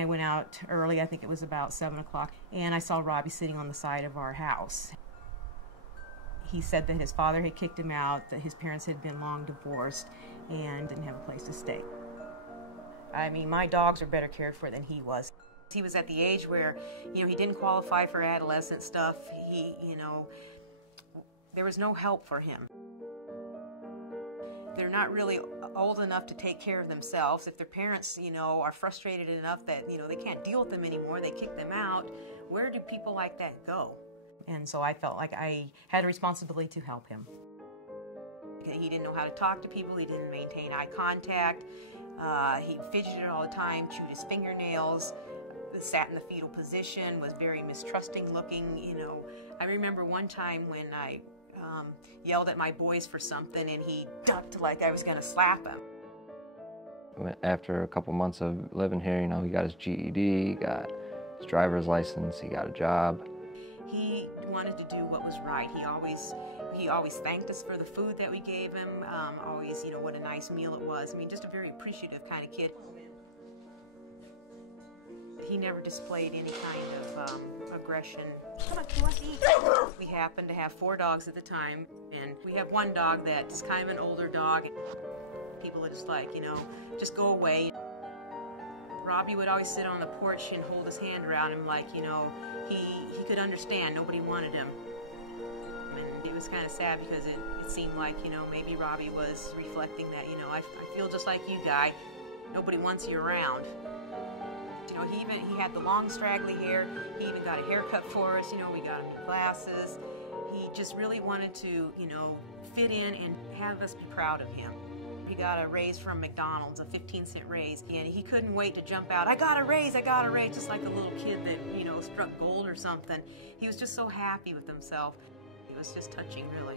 I went out early, I think it was about 7 o'clock, and I saw Robbie sitting on the side of our house. He said that his father had kicked him out, that his parents had been long divorced, and didn't have a place to stay. I mean, my dogs are better cared for than he was. He was at the age where, he didn't qualify for adolescent stuff. There was no help for him. They're not really old enough to take care of themselves. If their parents, are frustrated enough that, they can't deal with them anymore, they kick them out, where do people like that go? And so I felt like I had a responsibility to help him. He didn't know how to talk to people. He didn't maintain eye contact. He fidgeted all the time, chewed his fingernails, sat in the fetal position, was very mistrusting looking. I remember one time when I yelled at my boys for something and he ducked like I was going to slap him. After a couple months of living here, he got his GED, he got his driver's license, he got a job. He wanted to do what was right. He always thanked us for the food that we gave him, always, what a nice meal it was. I mean, just a very appreciative kind of kid. He never displayed any kind of aggression. Come on, he wants to eat. We happened to have 4 dogs at the time, and we have one dog that's kind of an older dog. People are just like, just go away. Robbie would always sit on the porch and hold his hand around him like, he could understand. Nobody wanted him. And it was kind of sad because it seemed like, maybe Robbie was reflecting that, I feel just like you, guy. Nobody wants you around. He had the long straggly hair. He even got a haircut for us. We got him new glasses. He just really wanted to, fit in and have us be proud of him. He got a raise from McDonald's, a 15-cent raise, and he couldn't wait to jump out. I got a raise, just like a little kid that, struck gold or something. He was just so happy with himself. It was just touching, really.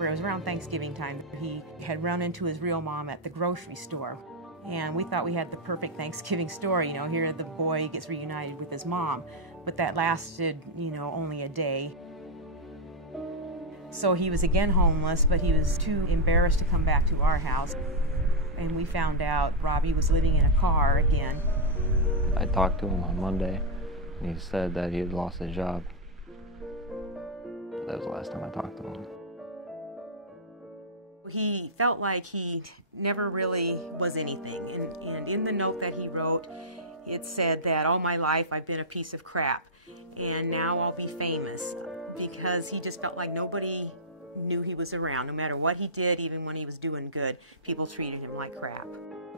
It was around Thanksgiving time. He had run into his real mom at the grocery store. And we thought we had the perfect Thanksgiving story. Here the boy gets reunited with his mom. But that lasted, only a day. So he was again homeless, but he was too embarrassed to come back to our house. And we found out Robbie was living in a car again. I talked to him on Monday, and he said that he had lost his job. That was the last time I talked to him. He felt like he never really was anything, and in the note that he wrote, it said that all my life I've been a piece of crap, and now I'll be famous, because he just felt like nobody knew he was around. No matter what he did, even when he was doing good, people treated him like crap.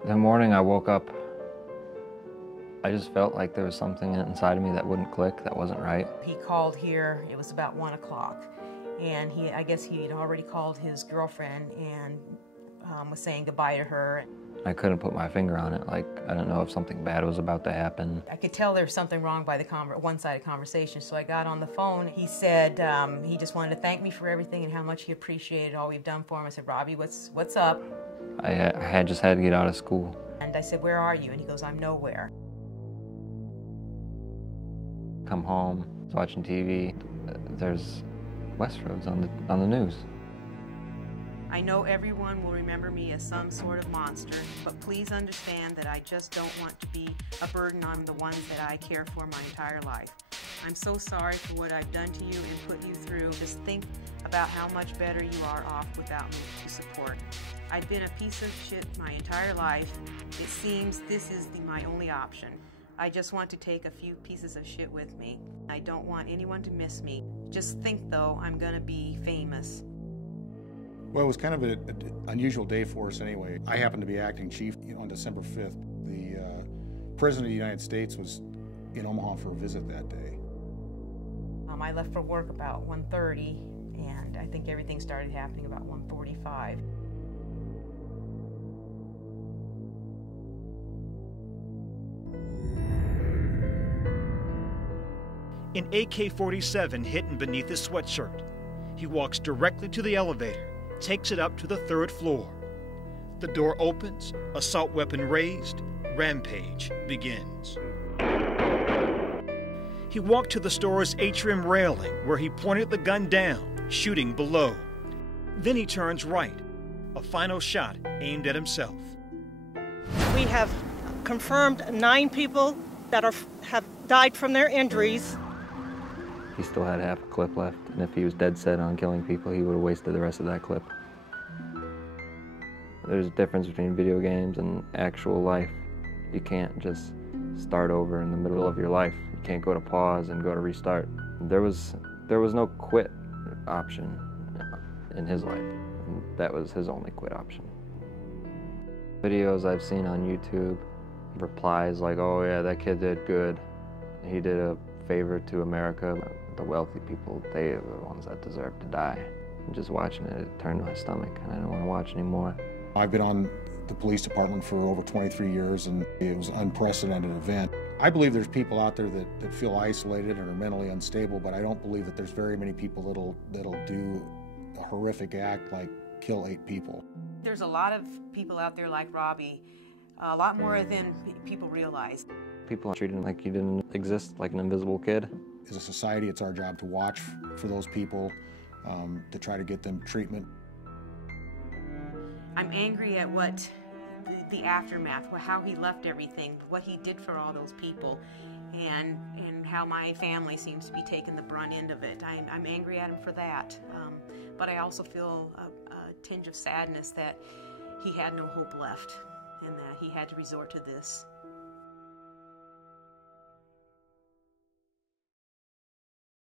The morning I woke up, I just felt like there was something inside of me that wouldn't click, that wasn't right. He called here, it was about 1 o'clock. And I guess he had already called his girlfriend and was saying goodbye to her. I couldn't put my finger on it. Like, I don't know if something bad was about to happen. I could tell there was something wrong by the one-sided conversation, so I got on the phone. He said he just wanted to thank me for everything and how much he appreciated all we've done for him. I said, Robbie, what's up? I had just had to get out of school. And I said, where are you? And he goes, I'm nowhere. Come home, watching TV. There's Westroads on the news. I know everyone will remember me as some sort of monster, but please understand that I just don't want to be a burden on the ones that I care for my entire life. I'm so sorry for what I've done to you and put you through. Just think about how much better you are off without me to support. I've been a piece of shit my entire life. It seems this is my only option. I just want to take a few pieces of shit with me. I don't want anyone to miss me. Just think, though, I'm gonna be famous. Well, it was kind of an unusual day for us anyway. I happened to be acting chief on December 5th. The President of the United States was in Omaha for a visit that day. I left for work about 1:30, and I think everything started happening about 1:45. An AK-47 hidden beneath his sweatshirt. He walks directly to the elevator, takes it up to the 3rd floor. The door opens, assault weapon raised, rampage begins. He walked to the store's atrium railing where he pointed the gun down, shooting below. Then he turns right, a final shot aimed at himself. We have confirmed 9 people that have died from their injuries. He still had half a clip left, and if he was dead set on killing people, he would have wasted the rest of that clip. There's a difference between video games and actual life. You can't just start over in the middle of your life. You can't go to pause and go to restart. There was no quit option in his life, and that was his only quit option. Videos I've seen on YouTube, replies like, oh yeah, that kid did good. He did a favor to America. The wealthy people, they are the ones that deserve to die. And just watching it, it turned my stomach, and I didn't want to watch anymore. I've been on the police department for over 23 years, and it was an unprecedented event. I believe there's people out there that feel isolated and are mentally unstable, but I don't believe that there's very many people that'll do a horrific act like kill 8 people. There's a lot of people out there like Robbie, a lot more than people realize. People are treating him like he didn't exist, like an invisible kid. As a society, it's our job to watch for those people, to try to get them treatment. I'm angry at what the aftermath, how he left everything, what he did for all those people, and how my family seems to be taking the brunt end of it. I'm angry at him for that, but I also feel a tinge of sadness that he had no hope left and that he had to resort to this.